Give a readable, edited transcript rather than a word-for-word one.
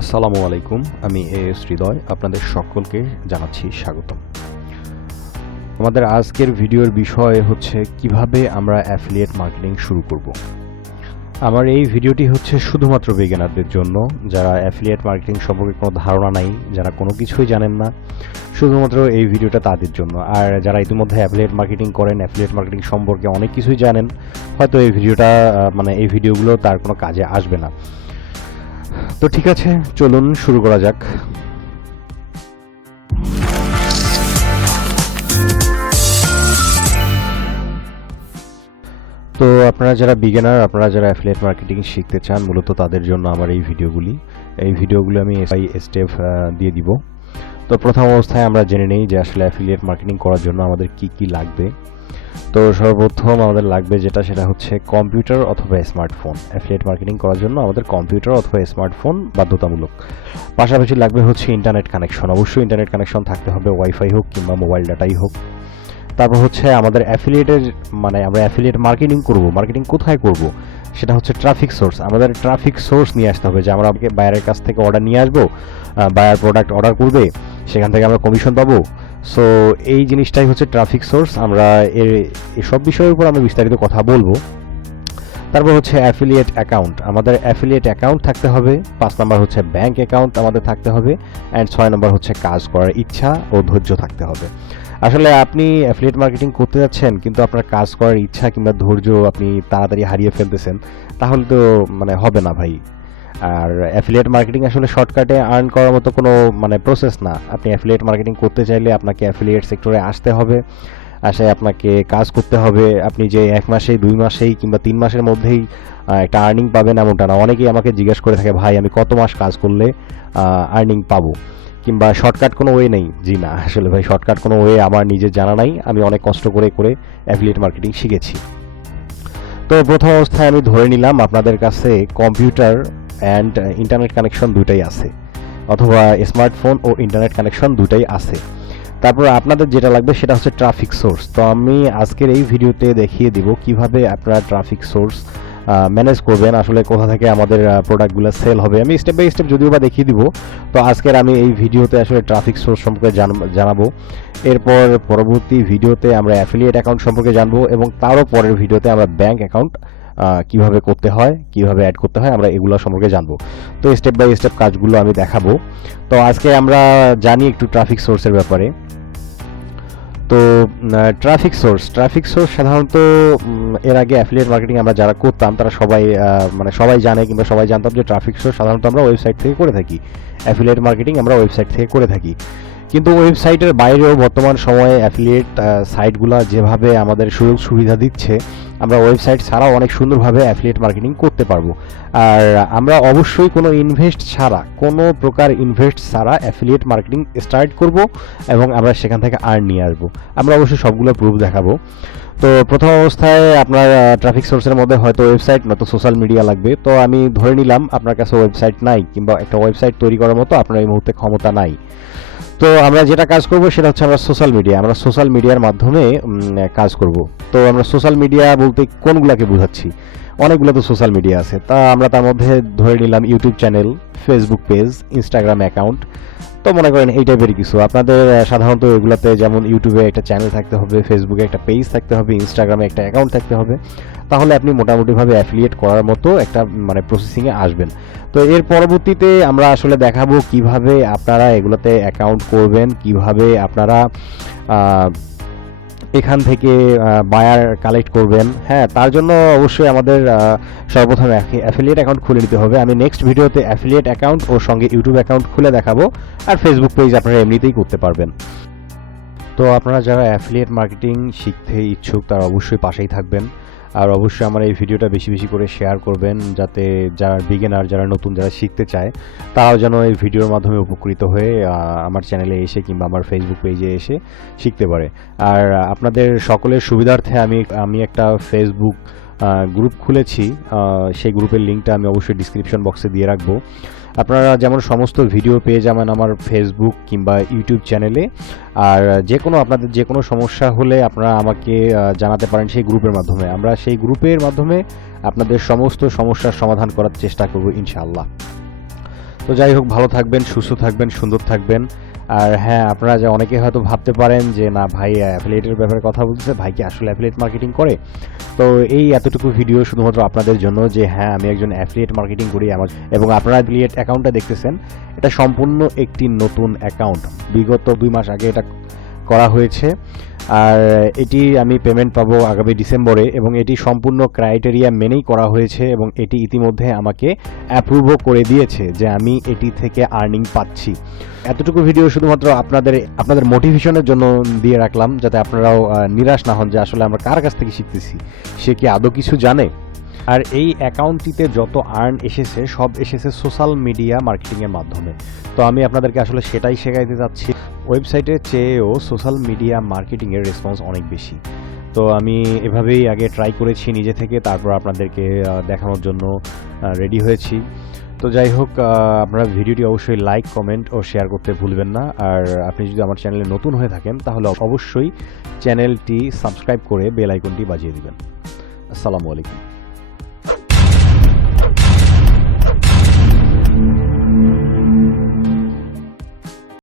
আসসালামু আলাইকুম, আমি হৃদয় আপনাদের সকলকে জানাচ্ছি স্বাগতম। আমাদের আজকের ভিডিওর বিষয় হচ্ছে কিভাবে আমরা অ্যাফিলিয়েট মার্কেটিং শুরু করব। আমার এই ভিডিওটি হচ্ছে শুধুমাত্র বিগিনারদের জন্য, যারা অ্যাফিলিয়েট মার্কেটিং সম্পর্কে কোনো ধারণা নাই, যারা কোনো কিছুই জানেন না, শুধুমাত্র এই ভিডিওটা তাদের জন্য। আর যারা ইতিমধ্যে অ্যাফিলিয়েট মার্কেটিং করেন, অ্যাফিলিয়েট মার্কেটিং সম্পর্কে অনেক কিছুই জানেন, হয়তো এই ভিডিওটা এই ভিডিওগুলো তার কোনো কাজে আসবে না। তো ঠিক আছে, চলুন শুরু করা যাক। তো আপনারা যারা বিগিনার, আপনারা যারা অ্যাফিলিয়েট মার্কেটিং শিখতে চান, মূলত তাদের জন্য আমার এই ভিডিওগুলো আমি স্টেপ দিয়ে দিব। তো প্রথম অবস্থায় আমরা জেনে নেই যে আসলে অ্যাফিলিয়েট মার্কেটিং করার জন্য আমাদের কি কি লাগবে। তো সর্বপ্রথম আমাদের লাগবে সেটা হচ্ছে কম্পিউটার অথবা স্মার্টফোন। অ্যাফিলিয়েট মার্কেটিং করার জন্য আমাদের কম্পিউটার অথবা স্মার্টফোন বাধ্যতামূলক। পাশাপাশি লাগবে হচ্ছে ইন্টারনেট কানেকশন। অবশ্যই ইন্টারনেট কানেকশন থাকতে হবে, ওয়াইফাই হোক কিংবা মোবাইল ডাটাই হোক। তারপর হচ্ছে আমাদের আমরা অ্যাফিলিয়েট মার্কেটিং কোথায় করব, সেটা হচ্ছে ট্রাফিক সোর্স। আমাদের ট্রাফিক সোর্স নিয়ে আসতে হবে, যে আমরা বাইরের কাছ থেকে অর্ডার নিয়ে আসবো, বায়ার প্রোডাক্ট অর্ডার করবে, সেখান থেকে আমরা কমিশন পাবো। সো এই জিনিসটাই হচ্ছে ট্রাফিক সোর্স। আমরা এসব বিষয়ের উপর আমি বিস্তারিত কথা বলবো। তারপর হচ্ছে অ্যাফিলিয়েট অ্যাকাউন্ট। আমাদের অ্যাফিলিয়েট অ্যাকাউন্ট থাকতে হবে। 5 নাম্বার হচ্ছে ব্যাংক অ্যাকাউন্ট আমাদের থাকতে হবে। অ্যান্ড 6 নাম্বার হচ্ছে কাজ করার ইচ্ছা ও ধৈর্য থাকতে হবে। আসলে আপনি অ্যাফিলিয়েট মার্কেটিং করতে যাচ্ছেন, কিন্তু আপনার কাজ করার ইচ্ছা কিংবা ধৈর্য আপনি তাড়াতাড়ি হারিয়ে ফেলতেছেন, তাহলে তো হবে না ভাই। আর অ্যাফিলিয়েট মার্কেটিং আসলে শর্টকাটে আর্ন করার মতো কোনো প্রসেস না। আপনি অ্যাফিলিয়েট মার্কেটিং করতে চাইলে আপনাকে অ্যাফিলিয়েট সেক্টরে আসতে হবে, আপনাকে কাজ করতে হবে। আপনি যে 1 মাসে 2 মাসেই কিংবা 3 মাসের মধ্যেই একটা আর্নিং পাবেন এমনটা না। অনেকেই আমাকে জিজ্ঞেস করে থাকে, ভাই আমি কত মাস কাজ করলে আর্নিং পাবো, কিংবা শর্টকাট কোনো ওয়ে নেই। জি না, আসলে ভাই শর্টকাট কোনো ওয়ে আমার নিজের জানা নাই। আমি অনেক কষ্ট করে অ্যাফিলিয়েট মার্কেটিং শিখেছি। তো প্রথম অবস্থায় আমি ধরে নিলাম আপনাদের কাছে কম্পিউটার অ্যান্ড ইন্টারনেট কানেকশন দুটাই আছে, অথবা স্মার্টফোন ও ইন্টারনেট কানেকশন দুটাই আছে। তারপর আপনাদের যেটা লাগবে সেটা হচ্ছে ট্রাফিক সোর্স। তো আমি আজকের এই ভিডিওতে দেখিয়ে দিব কিভাবে আপনারা ট্রাফিক সোর্স ম্যানেজ করবেন, আসলে কোথা থেকে আমাদের প্রোডাক্টগুলো সেল হবে। আমি স্টেপ বাই স্টেপ যদিও বা দেখিয়ে দিব। তো আজকের আমি এই ভিডিওতে আসলে ট্রাফিক সোর্স সম্পর্কে জানাবো। এরপর পরবর্তী ভিডিওতে আমরা অ্যাফিলিয়েট অ্যাকাউন্ট সম্পর্কে জানবো, এবং তারও পরের ভিডিওতে আমরা ব্যাংক অ্যাকাউন্ট কিভাবে করতে হয়, কিভাবে অ্যাড করতে হয়, আমরা এগুলো সম্পর্কে জানবো। তো স্টেপ বাই স্টেপ কাজগুলো আমি দেখাবো। তো আজকে আমরা জানি একটু ট্রাফিক সোর্সের ব্যাপারে। তো ট্রাফিক সোর্স সাধারণত এর আগে অ্যাফিলিয়েট মার্কেটিং আমরা যারা করতাম তারা সবাই জানে কিংবা সবাই জানতাম যে ট্রাফিক সোর্স সাধারণত আমরা ওয়েবসাইট থেকে করে থাকি। অ্যাফিলিয়েট মার্কেটিং আমরা ওয়েবসাইট থেকে করে থাকি। কিন্তু ওয়েবসাইটের বাইরেও বর্তমান সময়ে অ্যাফিলিয়েট সাইটগুলো যেভাবে আমাদের সুযোগ সুবিধা দিচ্ছে, আমরা ওয়েবসাইট ছাড়াও অনেক সুন্দরভাবে অ্যাফিলিয়েট মার্কেটিং করতে পারবো। আর আমরা অবশ্যই কোনো প্রকার ইনভেস্ট ছাড়া অ্যাফিলিয়েট মার্কেটিং স্টার্ট করব, এবং আমরা সেখান থেকে আর্ন নিয়ে আসবো। আমরা অবশ্যই সবগুলো প্রুফ দেখাবো। তো প্রথম অবস্থায় আপনার ট্রাফিক সোর্সের মধ্যে হয়তো ওয়েবসাইট নয়তো সোশ্যাল মিডিয়া লাগবে। তো আমি ধরে নিলাম আপনার কাছে ওয়েবসাইট নাই, কিংবা একটা ওয়েবসাইট তৈরি করার মতো আপনার এই মুহূর্তে ক্ষমতা নাই। তো আমরা যেটা কাজ করব সেটা হচ্ছে আমরা সোশ্যাল মিডিয়ার মাধ্যমে কাজ করব। তো আমরা সোশ্যাল মিডিয়া বলতে কোনগুলোকে বোঝাচ্ছি? অনেকগুলো তো সোশ্যাল মিডিয়া আছে। তা আমরা তার মধ্যে ধরে নিলাম YouTube channel, Facebook page, Instagram account. তো মনে করেন এই টাইপের কিছু। আপনাদের সাধারণত এগুলোতে যেমন ইউটিউবে একটা চ্যানেল থাকতে হবে, ফেসবুকে একটা পেজ থাকতে হবে, ইনস্টাগ্রামে একটা অ্যাকাউন্ট থাকতে হবে। তাহলে আপনি মোটামুটিভাবে অ্যাফিলিয়েট করার মতো একটা প্রসেসিংয়ে আসবেন। তো এর পরবর্তীতে আমরা আসলে দেখাবো কিভাবে আপনারা এগুলোতে অ্যাকাউন্ট করবেন, কিভাবে আপনারা এখান থেকে বায়ার কালেক্ট করবেন। হ্যাঁ, তার জন্য অবশ্যই আমাদের সর্বপ্রথম অ্যাফিলিয়েট অ্যাকাউন্ট খুলে নিতে হবে। আমি নেক্সট ভিডিওতে অ্যাফিলিয়েট অ্যাকাউন্ট ও সঙ্গে ইউটিউব অ্যাকাউন্ট খুলে দেখাবো। আর ফেসবুক পেজ আপনারা এমনিতেই করতে পারবেন। তো আপনারা যারা অ্যাফিলিয়েট মার্কেটিং শিখতে ইচ্ছুক তারা অবশ্যই পাশেই থাকবেন। আর অবশ্যই আমার এই ভিডিওটা বেশি বেশি করে শেয়ার করবেন, যাতে যারা বিগিনার, যারা নতুন, যারা শিখতে চায়, তারাও যেন এই ভিডিওর মাধ্যমে উপকৃত হয়ে আমার চ্যানেলে এসে কিংবা আমার ফেসবুক পেজে এসে শিখতে পারে। আর আপনাদের সকলের সুবিধার্থে আমি একটা ফেসবুক গ্রুপ খুলেছি। সেই গ্রুপের লিঙ্কটা আমি অবশ্যই ডিসক্রিপশন বক্সে দিয়ে রাখবো। আপনারা যেমন সমস্ত ভিডিও পেয়ে যাবেন আমার ফেসবুক কিংবা ইউটিউব চ্যানেলে। আর আপনাদের যে কোনো সমস্যা হলে আপনারা আমাকে জানাতে পারেন সেই গ্রুপের মাধ্যমে। আমরা সেই গ্রুপের মাধ্যমে আপনাদের সমস্ত সমস্যার সমাধান করার চেষ্টা করব ইনশাআল্লাহ। তো যাই হোক, ভালো থাকবেন, সুস্থ থাকবেন, সুন্দর থাকবেন। আর হ্যাঁ, আপনারা যে অনেকে হয়তো ভাবতে পারেন যে না ভাই অ্যাফিলিয়েটের ব্যাপারে কথা বলতেছে, ভাই কি আসলে অ্যাফিলিয়েট মার্কেটিং করে? তো এই এতটুকু ভিডিও শুধুমাত্র আপনাদের জন্য যে হ্যাঁ, আমি একজন অ্যাফিলিয়েট মার্কেটিং করি আমার, এবং আপনারা অ্যাফিলিয়েট অ্যাকাউন্টটা দেখতেছেন, এটা সম্পূর্ণ একটি নতুন অ্যাকাউন্ট। বিগত 2 মাস আগে এটা করা হয়েছে, আর এটি আমি পেমেন্ট পাবো আগামী ডিসেম্বরে, এবং এটি সম্পূর্ণ ক্রাইটেরিয়া মেনেই করা হয়েছে, এবং এটি ইতিমধ্যে আমাকে অ্যাপ্রুভও করে দিয়েছে যে আমি এটি থেকে আর্নিং পাচ্ছি। এতটুকু ভিডিও শুধুমাত্র আপনাদের মোটিভেশনের জন্য দিয়ে রাখলাম, যাতে আপনারাও নিরাশ না হন যে আসলে আমরা কার কাছ থেকে শিখতেছি, সে কি আদৌ কিছু জানে। আর এই অ্যাকাউন্টটিতে যত আর্ন এসেছে সব এসেছে সোশ্যাল মিডিয়া মার্কেটিংয়ের মাধ্যমে। তো আমি আপনাদেরকে আসলে সেটাই শেখাইতে চাচ্ছি। ওয়েবসাইটের চেয়েও সোশ্যাল মিডিয়া মার্কেটিংয়ের রেসপন্স অনেক বেশি। তো আমি এভাবেই আগে ট্রাই করেছি নিজে থেকে, তারপর আপনাদেরকে দেখানোর জন্য রেডি হয়েছি। তো যাই হোক, আপনারা ভিডিওটি অবশ্যই লাইক, কমেন্ট ও শেয়ার করতে ভুলবেন না। আর আপনি যদি আমার চ্যানেলে নতুন হয়ে থাকেন তাহলে অবশ্যই চ্যানেলটি সাবস্ক্রাইব করে বেল আইকনটি বাজিয়ে দিবেন। আসসালামু আলাইকুম।